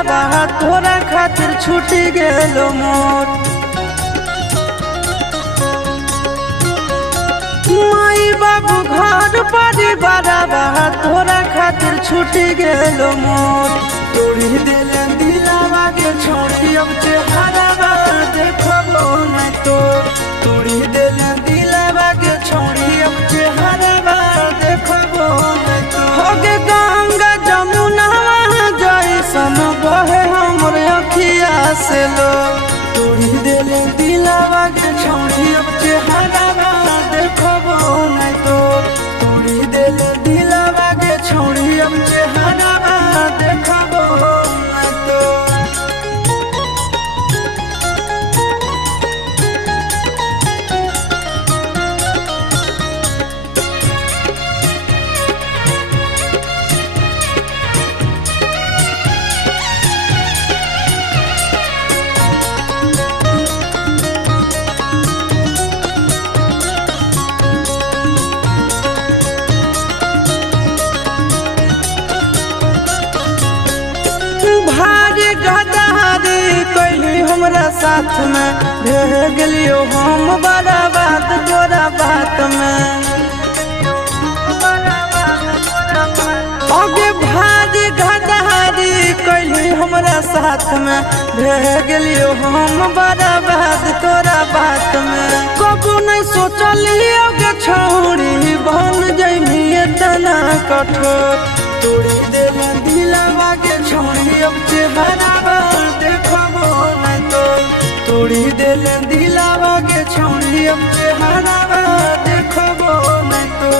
दिलावा तोरा खातिर छूटी गेलो मोर। माई बाबू घर परिवारवा तोरा खातिर छूटी गेलो मोर। तोड़ी दिले दिलावा के छोड़ी अब चेहरावा देखबो नहीं तो। तोड़ी दिले दिलावा के छोड़ी अब चेहरावा देखबो नहीं तो। होगे गंगा जमुना जैसन बहे हमर अखिया से लो। तोड़ी दिले दिलावा के छोड़ी अब चेहरावा देखबो नहीं तो। तोड़ी दिले दिलावा के छोड़ी अब चेहरावा देखबो नहीं तो। भारी गदारी कैली हमरा साथ में रह गेलियो हम बड़ा बात तोरा बात में। आगे भारी गदारी कैली हमरा साथ में रह गेलियो हम बड़ा बात तोरा बात में। कबू नहीं सोचलियो के छोड़ी बन जइमी इतना कठोर। तोड़ी दिले दिलावा के छोड़ी अब चेहरावा देखबो नहीं तो। तोड़ी दिले दिलावा के छोड़ी अब चेहरावा देखबो नहीं तो।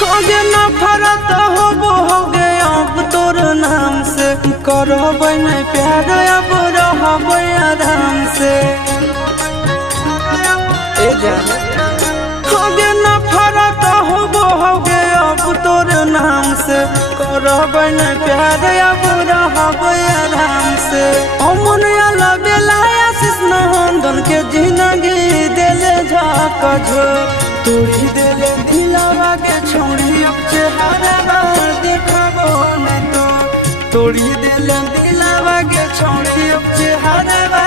होगे नफरत होगे अब तोर नाम से। करबै नहीं प्यार अब रहबै आराम से। होगे नफरत होगे अब तोर नाम से। करबै नहीं प्यार अब रहबै आराम से। अमन अलग आशीष नंदन के जिंदगी दिले झाका झोर। तोड़ी दिले दिलावा के छोड़ी अब चेहरावा देखबो नहीं तो। तोड़ी दिले दिलावा के छोड़ी अब चेहरावा